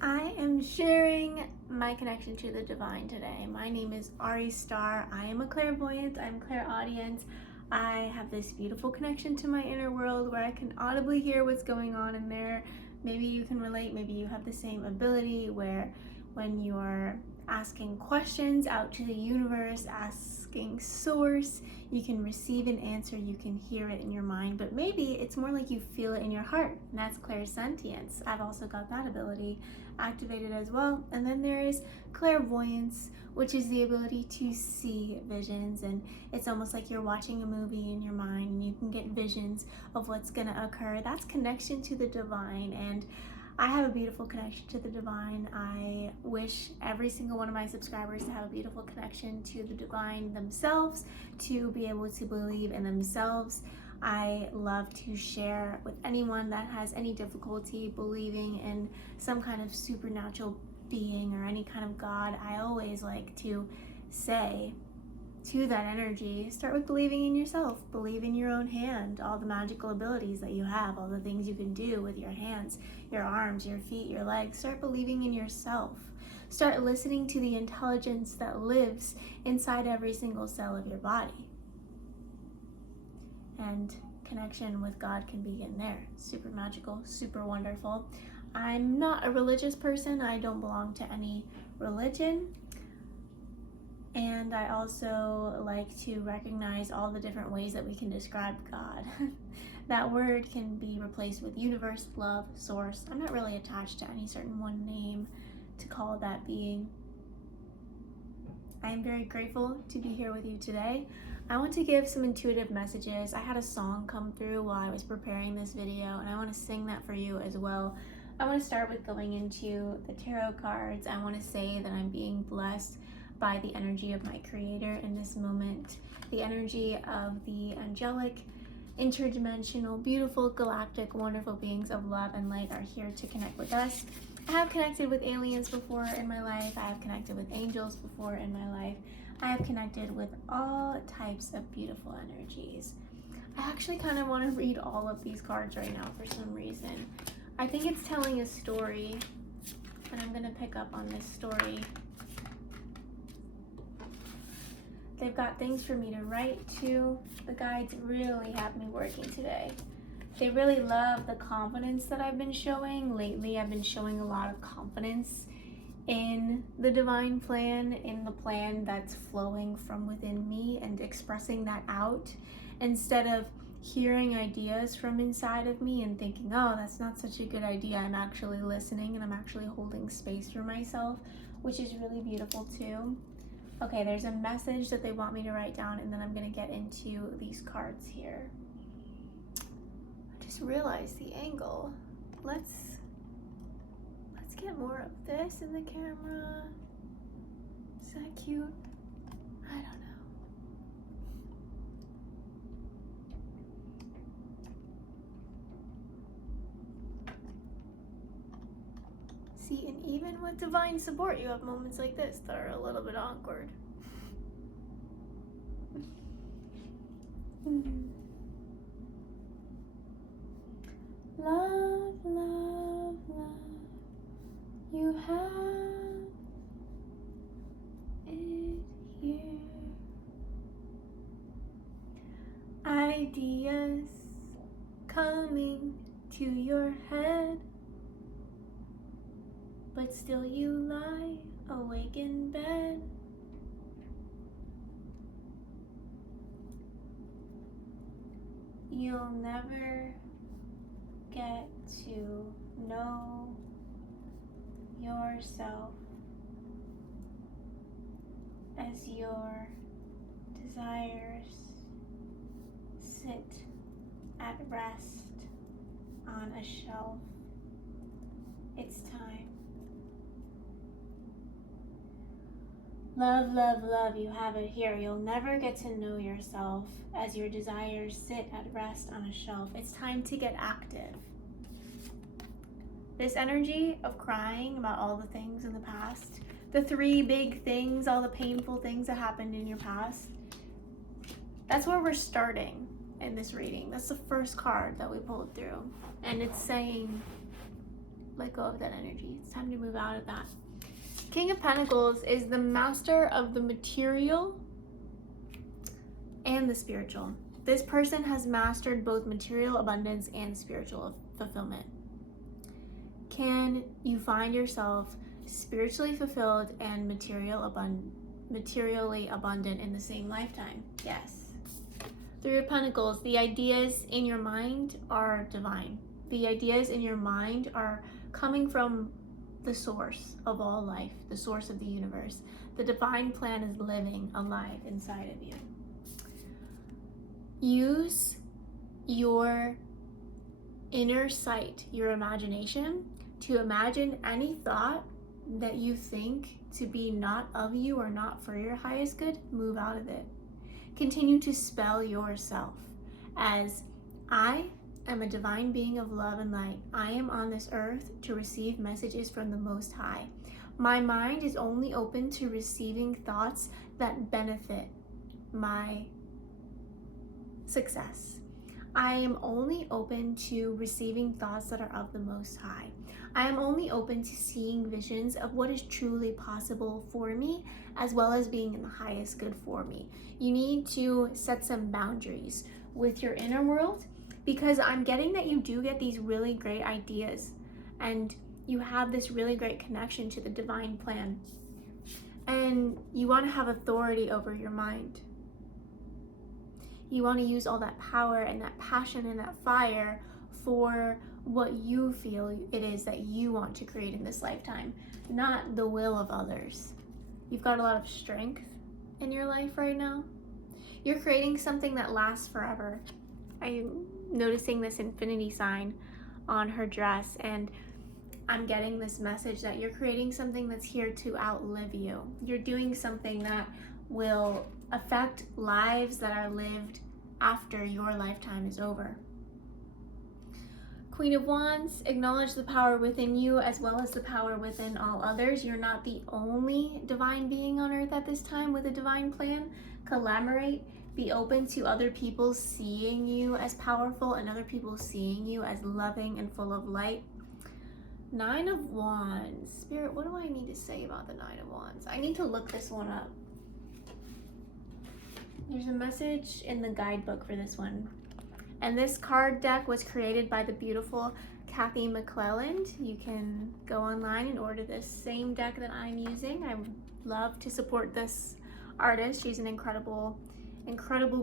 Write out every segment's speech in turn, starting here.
I am sharing my connection to the divine today. My name is Aristar. I am a clairvoyant. I'm clairaudient. I have this beautiful connection to my inner world where I can audibly hear what's going on in there. Maybe you can relate. Maybe you have the same ability where when you're asking questions out to the universe, asking source, you can receive an answer, you can hear it in your mind, but maybe it's more like you feel it in your heart, and that's clairsentience. I've also got that ability activated as well. And then there is clairvoyance, which is the ability to see visions, and it's almost like you're watching a movie in your mind and you can get visions of what's going to occur. That's connection to the divine, and I have a beautiful connection to the divine. I wish every single one of my subscribers to have a beautiful connection to the divine themselves, to be able to believe in themselves. I love to share with anyone that has any difficulty believing in some kind of supernatural being or any kind of God. I always like to say to that energy, start with believing in yourself. Believe in your own hand, all the magical abilities that you have, all the things you can do with your hands, your arms, your feet, your legs. Start believing in yourself. Start listening to the intelligence that lives inside every single cell of your body. And connection with God can begin there. Super magical, super wonderful. I'm not a religious person. I don't belong to any religion. And I also like to recognize all the different ways that we can describe God. That word can be replaced with universe, love, source. I'm not really attached to any certain one name to call that being. I am very grateful to be here with you today. I want to give some intuitive messages. I had a song come through while I was preparing this video, and I want to sing that for you as well. I want to start with going into the tarot cards. I want to say that I'm being blessed by the energy of my creator in this moment, the energy of the angelic, interdimensional, beautiful, galactic, wonderful beings of love and light are here to connect with us. I have connected with aliens before in my life. I have connected with angels before in my life. I have connected with all types of beautiful energies. I actually kind of want to read all of these cards right now for some reason. I think it's telling a story, and I'm going to pick up on this story. They've got things for me to write to. The guides really have me working today. They really love the confidence that I've been showing. Lately, I've been showing a lot of confidence in the divine plan, in the plan that's flowing from within me and expressing that out instead of hearing ideas from inside of me and thinking, oh, that's not such a good idea. I'm actually listening and I'm actually holding space for myself, which is really beautiful too. Okay, there's a message that they want me to write down, and then I'm going to get into these cards here. I just realized the angle. Let's get more of this in the camera. Is that cute? I don't know. See, and even with divine support, you have moments like this that are a little bit awkward. Love, love, love, you have it here. Ideas coming to your head, but still you lie awake in bed. You'll never get to know yourself as your desires sit at rest on a shelf. It's time. Love, love, love, you have it here. You'll never get to know yourself as your desires sit at rest on a shelf. It's time to get active. This energy of crying about all the things in the past, the 3 big things, all the painful things that happened in your past, that's where we're starting in this reading. That's the first card that we pulled through. And it's saying, let go of that energy. It's time to move out of that. King of Pentacles is the master of the material and the spiritual. This person has mastered both material abundance and spiritual fulfillment. Can you find yourself spiritually fulfilled and materially abundant in the same lifetime? Yes. Three of Pentacles, the ideas in your mind are divine. The ideas in your mind are coming from the source of all life, the source of the universe. The divine plan is living alive inside of you. Use your inner sight, your imagination, to imagine any thought that you think to be not of you or not for your highest good. Move out of it. Continue to spell yourself as, I am a divine being of love and light. I am on this earth to receive messages from the Most High. My mind is only open to receiving thoughts that benefit my success. I am only open to receiving thoughts that are of the Most High. I am only open to seeing visions of what is truly possible for me, as well as being in the highest good for me. You need to set some boundaries with your inner world, because I'm getting that you do get these really great ideas and you have this really great connection to the divine plan, and you want to have authority over your mind. You want to use all that power and that passion and that fire for what you feel it is that you want to create in this lifetime, not the will of others. You've got a lot of strength in your life right now. You're creating something that lasts forever. I'm noticing this infinity sign on her dress, and I'm getting this message that you're creating something that's here to outlive you. You're doing something that will affect lives that are lived after your lifetime is over. Queen of Wands, acknowledge the power within you as well as the power within all others. You're not the only divine being on earth at this time with a divine plan. Collaborate. Be open to other people seeing you as powerful and other people seeing you as loving and full of light. Nine of Wands. Spirit, what do I need to say about the Nine of Wands? I need to look this one up. There's a message in the guidebook for this one. And this card deck was created by the beautiful Kathy McClelland. You can go online and order this same deck that I'm using. I would love to support this artist. She's an incredible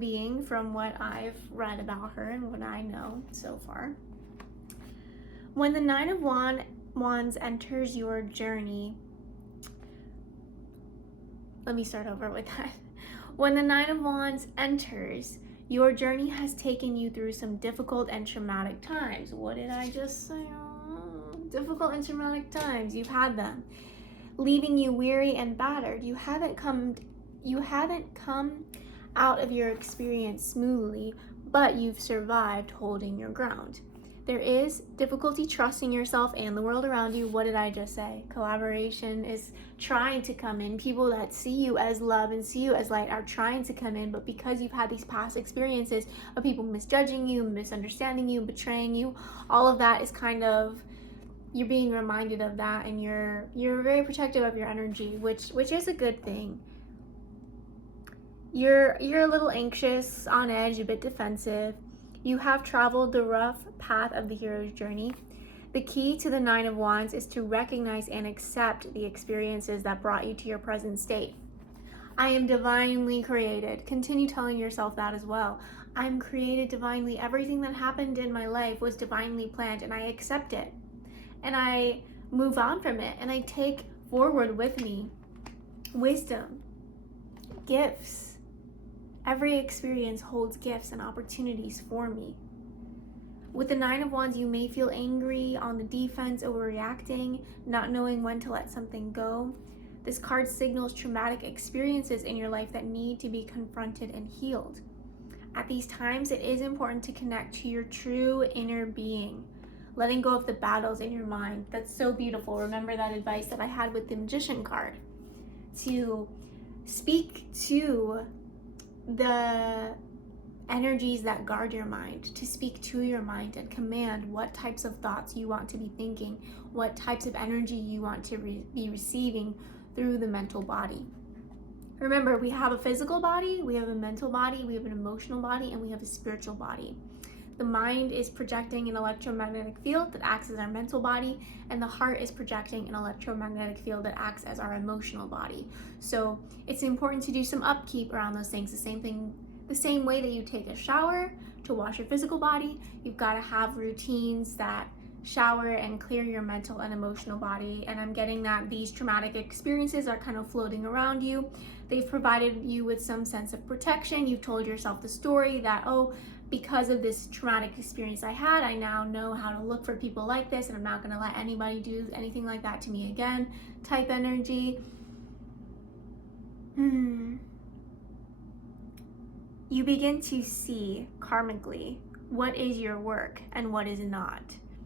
being from what I've read about her and what I know so far. When the Nine of Wands enters your journey, let me start over with that. When the Nine of Wands enters, your journey has taken you through some difficult and traumatic times. What did I just say? Difficult and traumatic times. You've had them, leaving you weary and battered. You haven't come out of your experience smoothly, but you've survived holding your ground. There is difficulty trusting yourself and the world around you. What did I just say? Collaboration is trying to come in. People that see you as love and see you as light are trying to come in, but because you've had these past experiences of people misjudging you, misunderstanding you, betraying you, all of that is kind of, you're being reminded of that, and you're very protective of your energy, which is a good thing. You're a little anxious, on edge, a bit defensive. You have traveled the rough path of the hero's journey. The key to the Nine of Wands is to recognize and accept the experiences that brought you to your present state. I am divinely created. Continue telling yourself that as well. I'm created divinely. Everything that happened in my life was divinely planned, and I accept it. And I move on from it, and I take forward with me wisdom, gifts. Every experience holds gifts and opportunities for me. With the Nine of Wands, you may feel angry, on the defense, overreacting, not knowing when to let something go. This card signals traumatic experiences in your life that need to be confronted and healed. At these times, it is important to connect to your true inner being, letting go of the battles in your mind. That's so beautiful. Remember that advice that I had with the Magician card, to speak to the energies that guard your mind, to speak to your mind and command what types of thoughts you want to be thinking, what types of energy you want to be receiving through the mental body. Remember, we have a physical body, we have a mental body, we have an emotional body, and we have a spiritual body. The mind is projecting an electromagnetic field that acts as our mental body, and the heart is projecting an electromagnetic field that acts as our emotional body. So it's important to do some upkeep around those things. The same way that you take a shower to wash your physical body, you've got to have routines that shower and clear your mental and emotional body. And I'm getting that these traumatic experiences are kind of floating around you. They've provided you with some sense of protection. You've told yourself the story that, oh, because of this traumatic experience I had, I now know how to look for people like this, and I'm not going to let anybody do anything like that to me again, type energy. You begin to see karmically what is your work and what is not.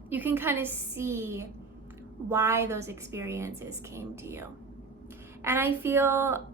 You can kind of see why those experiences came to you. And I feel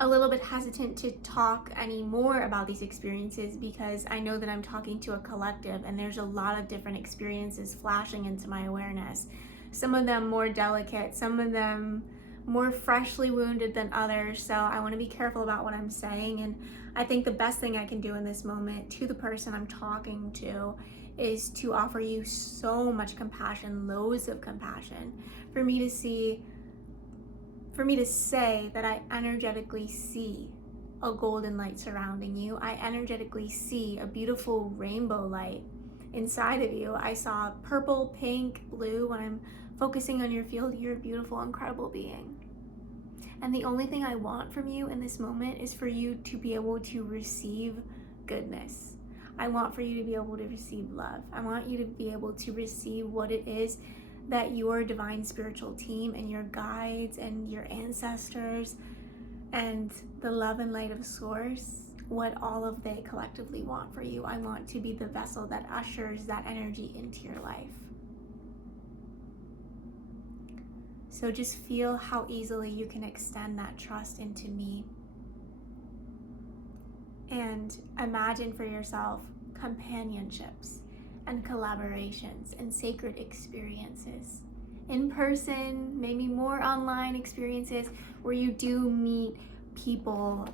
a little bit hesitant to talk anymore about these experiences because I know that I'm talking to a collective and there's a lot of different experiences flashing into my awareness. Some of them more delicate, some of them more freshly wounded than others. So I want to be careful about what I'm saying. And I think the best thing I can do in this moment to the person I'm talking to is to offer you so much compassion, loads of compassion, for me to say that I energetically see a golden light surrounding you. I energetically see a beautiful rainbow light inside of you. I saw purple, pink, blue. When I'm focusing on your field, you're a beautiful, incredible being. And the only thing I want from you in this moment is for you to be able to receive goodness. I want for you to be able to receive love. I want you to be able to receive what it is that your divine spiritual team and your guides and your ancestors and the love and light of Source, what all of they collectively want for you. I want to be the vessel that ushers that energy into your life. So just feel how easily you can extend that trust into me. And imagine for yourself companionships and collaborations and sacred experiences. In person, maybe more online experiences where you do meet people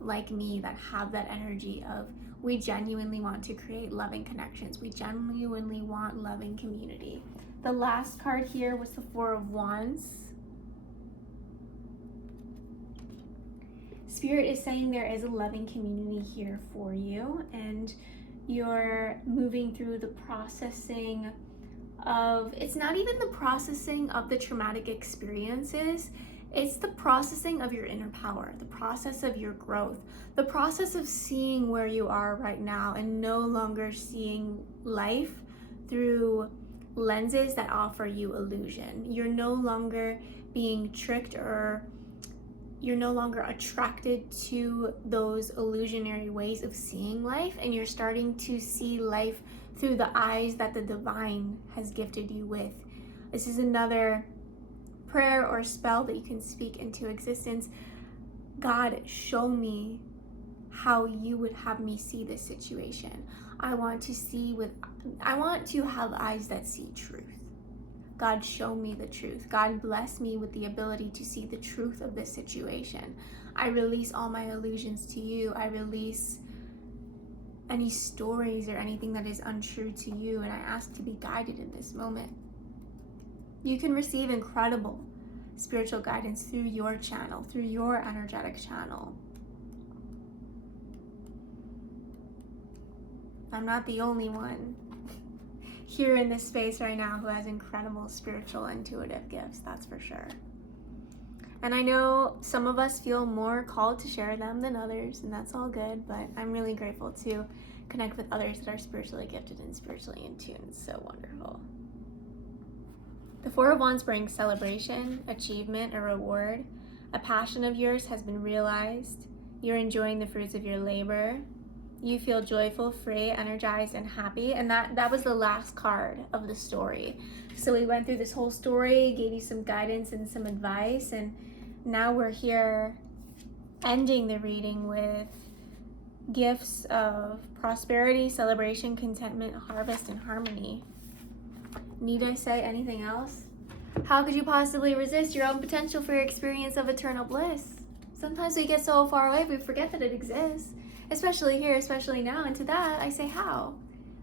like me that have that energy of, we genuinely want to create loving connections. We genuinely want loving community. The last card here was the Four of Wands. Spirit is saying there is a loving community here for you, and you're moving through the processing of, it's not even the processing of the traumatic experiences, it's the processing of your inner power, the process of your growth, the process of seeing where you are right now and no longer seeing life through lenses that offer you illusion. You're no longer being tricked, or you're no longer attracted to those illusionary ways of seeing life, and you're starting to see life through the eyes that the divine has gifted you with. This is another prayer or spell that you can speak into existence. God, show me how you would have me see this situation. I want to have eyes that see truth. God, show me the truth. God, bless me with the ability to see the truth of this situation. I release all my illusions to you. I release any stories or anything that is untrue to you, and I ask to be guided in this moment. You can receive incredible spiritual guidance through your channel, through your energetic channel. I'm not the only one here in this space right now who has incredible spiritual intuitive gifts, that's for sure. And I know some of us feel more called to share them than others, and that's all good, but I'm really grateful to connect with others that are spiritually gifted and spiritually in tune. It's so wonderful. The Four of Wands brings celebration, achievement, a reward. A passion of yours has been realized. You're enjoying the fruits of your labor. You feel joyful, free, energized, and happy. And that was the last card of the story. So we went through this whole story, gave you some guidance and some advice, and now we're here ending the reading with gifts of prosperity, celebration, contentment, harvest, and harmony. Need I say anything else? How could you possibly resist your own potential for your experience of eternal bliss? Sometimes we get so far away we forget that it exists, especially here, especially now, and to that I say how?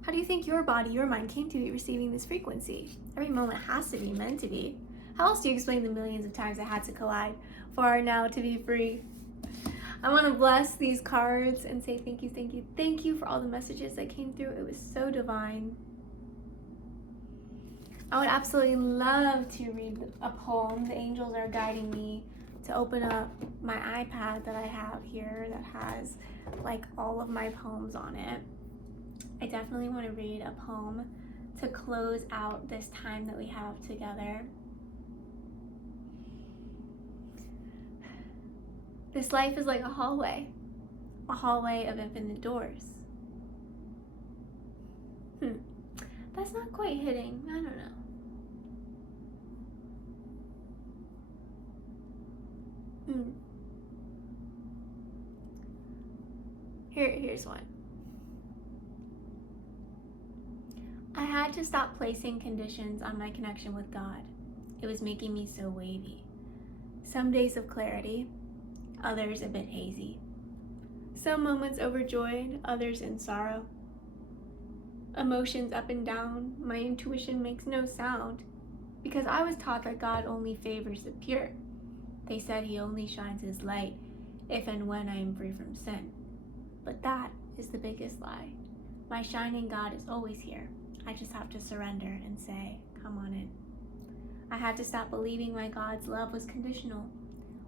How do you think your body, your mind came to be receiving this frequency? Every moment has to be meant to be. How else do you explain the millions of times I had to collide for our now to be free? I want to bless these cards and say thank you, thank you, thank you for all the messages that came through. It was so divine. I would absolutely love to read a poem. The angels are guiding me to open up my iPad that I have here that has like all of my poems on it. I definitely want to read a poem to close out this time that we have together. This life is like a hallway of infinite doors. That's not quite hitting. I don't know. Here's one. I had to stop placing conditions on my connection with God. It was making me so wavy. Some days of clarity, others a bit hazy. Some moments overjoyed, others in sorrow. Emotions up and down, my intuition makes no sound, because I was taught that God only favors the pure. They said he only shines his light if and when I am free from sin. But that is the biggest lie. My shining God is always here. I just have to surrender and say, come on in. I had to stop believing my God's love was conditional,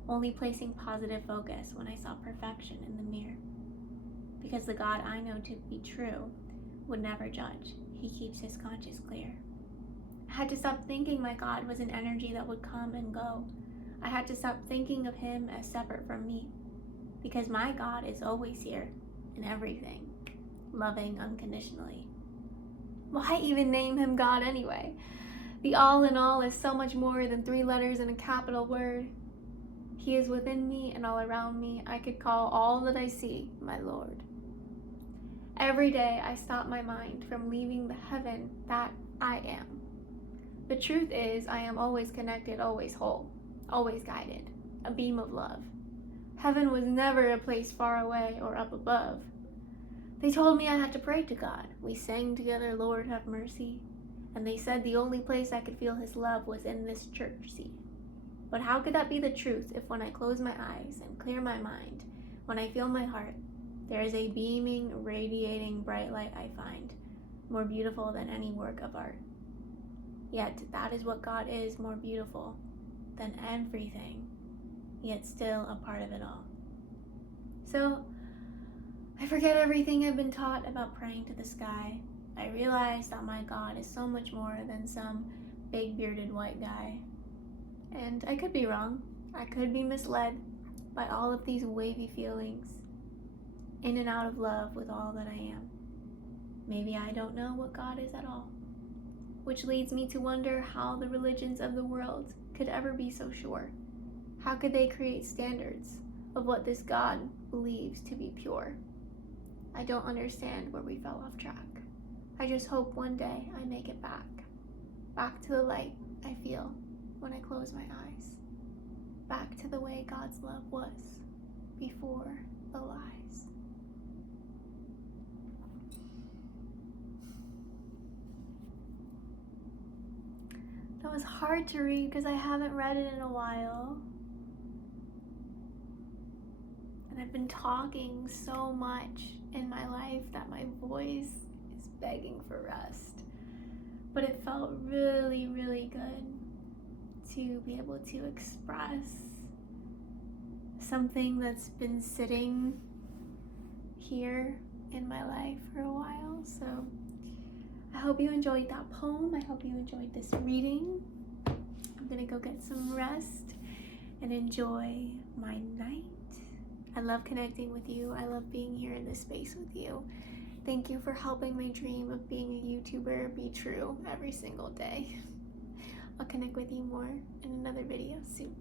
only placing positive focus when I saw perfection in the mirror. Because the God I know to be true would never judge. He keeps his conscience clear. I had to stop thinking my God was an energy that would come and go. I had to stop thinking of him as separate from me, because my God is always here in everything, loving unconditionally. Why even name him God anyway? The all in all is so much more than 3 letters and a capital word. He is within me and all around me. I could call all that I see my Lord. Every day I stop my mind from leaving the heaven that I am. The truth is, I am always connected, always whole, always guided, a beam of love. Heaven was never a place far away or up above. They told me I had to pray to God. We sang together, Lord have mercy. And they said the only place I could feel his love was in this church seat. But how could that be the truth if when I close my eyes and clear my mind, when I feel my heart, there is a beaming, radiating bright light I find, more beautiful than any work of art. Yet that is what God is, more beautiful than everything, yet still a part of it all. So I forget everything I've been taught about praying to the sky. I realize that my God is so much more than some big bearded white guy. And I could be wrong. I could be misled by all of these wavy feelings, in and out of love with all that I am. Maybe I don't know what God is at all, which leads me to wonder how the religions of the world could ever be so sure. How could they create standards of what this God believes to be pure? I don't understand where we fell off track. I just hope one day I make it back to the light I feel when I close my eyes, back to the way God's love was before the lies. That was hard to read because I haven't read it in a while. And I've been talking so much in my life that my voice is begging for rest. But it felt really, really good to be able to express something that's been sitting here in my life for a while. So I hope you enjoyed that poem. I hope you enjoyed this reading. I'm gonna go get some rest and enjoy my night. I love connecting with you. I love being here in this space with you. Thank you for helping my dream of being a YouTuber be true every single day. I'll connect with you more in another video soon.